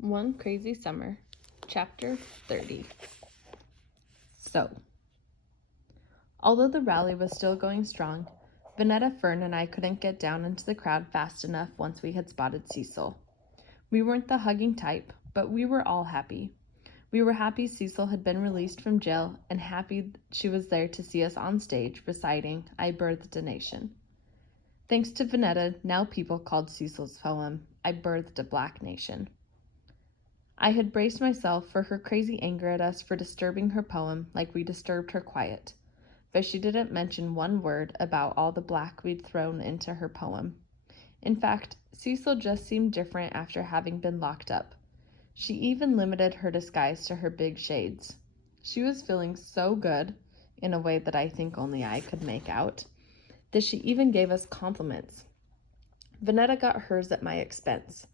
One Crazy Summer, Chapter 30. So, although the rally was still going strong, Vanetta, Fern, and I couldn't get down into the crowd fast enough once we had spotted Cecil. We weren't the hugging type, but we were all happy. We were happy Cecil had been released from jail and happy she was there to see us on stage reciting I Birthed a Nation. Thanks to Vanetta, now people called Cecil's poem I Birthed a Black Nation. I had braced myself for her crazy anger at us for disturbing her poem like we disturbed her quiet, but she didn't mention one word about all the black we'd thrown into her poem. In fact, Cecil just seemed different after having been locked up. She even limited her disguise to her big shades. She was feeling so good, in a way that I think only I could make out, that she even gave us compliments. Vanetta got hers at my expense.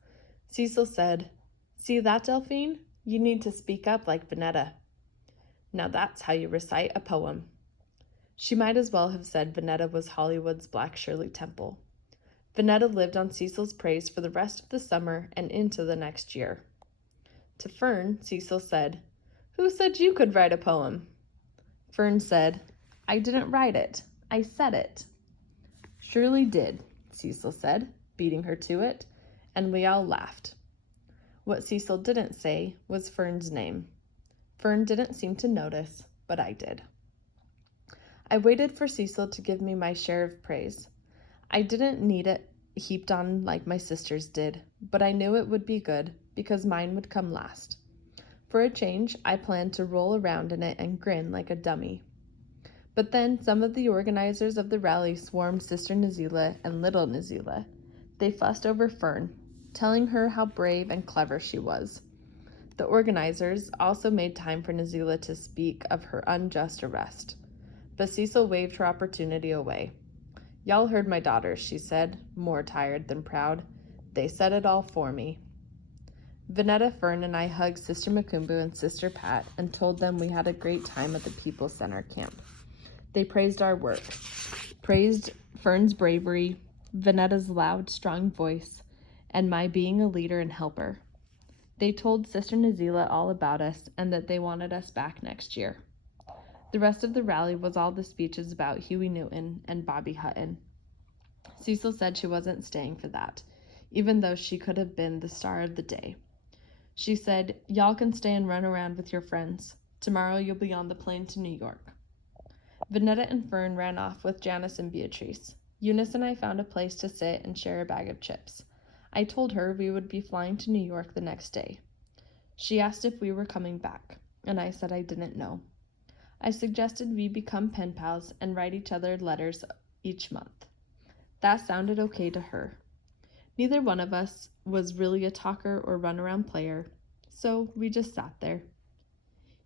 Cecil said, "See that, Delphine? You need to speak up like Vanetta. Now that's how you recite a poem." She might as well have said Vanetta was Hollywood's Black Shirley Temple. Vanetta lived on Cecil's praise for the rest of the summer and into the next year. To Fern, Cecil said, "Who said you could write a poem?" Fern said, "I didn't write it. I said it." "Surely did," Cecil said, beating her to it, and we all laughed. What Cecil didn't say was Fern's name. Fern didn't seem to notice, but I did. I waited for Cecil to give me my share of praise. I didn't need it heaped on like my sisters did, but I knew it would be good because mine would come last. For a change, I planned to roll around in it and grin like a dummy. But then some of the organizers of the rally swarmed Sister Nazila and Little Nazila. They fussed over Fern, telling her how brave and clever she was. The organizers also made time for Nazila to speak of her unjust arrest. But Cecil waved her opportunity away. "Y'all heard my daughters," she said, more tired than proud. "They said it all for me." Vanetta, Fern, and I hugged Sister Makumbu and Sister Pat and told them we had a great time at the People's Center camp. They praised our work, praised Fern's bravery, Vanetta's loud, strong voice, and my being a leader and helper. They told Sister Nazila all about us and that they wanted us back next year. The rest of the rally was all the speeches about Huey Newton and Bobby Hutton. Cecil said she wasn't staying for that, even though she could have been the star of the day. She said, "Y'all can stay and run around with your friends. Tomorrow you'll be on the plane to New York." Vanetta and Fern ran off with Janice and Beatrice. Eunice and I found a place to sit and share a bag of chips. I told her we would be flying to New York the next day. She asked if we were coming back, and I said I didn't know. I suggested we become pen pals and write each other letters each month. That sounded okay to her. Neither one of us was really a talker or runaround player, so we just sat there.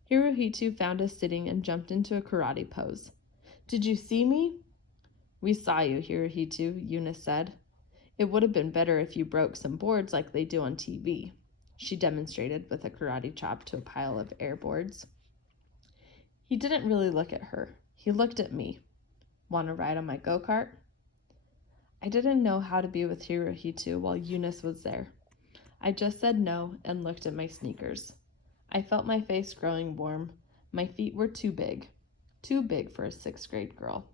Hirohito found us sitting and jumped into a karate pose. "Did you see me?" "We saw you, Hirohito," Eunice said. "It would have been better if you broke some boards like they do on TV." She demonstrated with a karate chop to a pile of air boards. He didn't really look at her. He looked at me. "Want to ride on my go-kart?" I didn't know how to be with Hirohito while Eunice was there. I just said no and looked at my sneakers. I felt my face growing warm. My feet were too big for a 6th grade girl.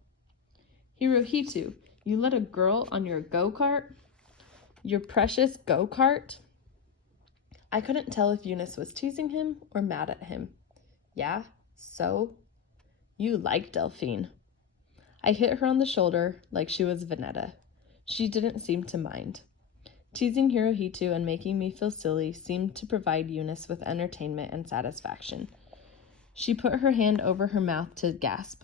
"Hirohito, you let a girl on your go-kart? Your precious go-kart?" I couldn't tell if Eunice was teasing him or mad at him. "Yeah, so? You like Delphine." I hit her on the shoulder like she was Vanetta. She didn't seem to mind. Teasing Hirohito and making me feel silly seemed to provide Eunice with entertainment and satisfaction. She put her hand over her mouth to gasp.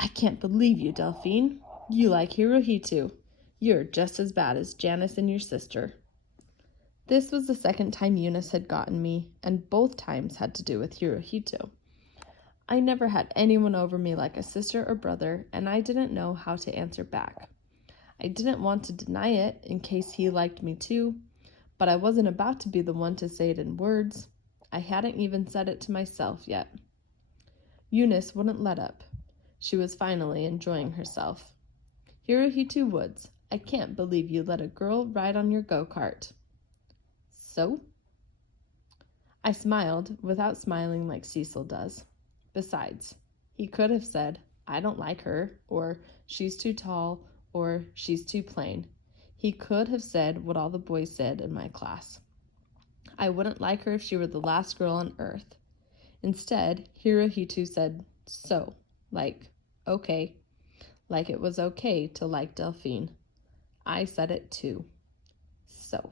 "I can't believe you, Delphine. You like Hirohito. You're just as bad as Janice and your sister." This was the second time Eunice had gotten me, and both times had to do with Hirohito. I never had anyone over me like a sister or brother, and I didn't know how to answer back. I didn't want to deny it in case he liked me too, but I wasn't about to be the one to say it in words. I hadn't even said it to myself yet. Eunice wouldn't let up. She was finally enjoying herself. "Hirohito Woods, I can't believe you let a girl ride on your go-kart." "So?" I smiled without smiling like Cecil does. Besides, he could have said, I don't like her, or she's too tall, or she's too plain. He could have said what all the boys said in my class. I wouldn't like her if she were the last girl on earth. Instead, Hirohito said, so, like, okay, like it was okay to like Delphine. I said it too. So.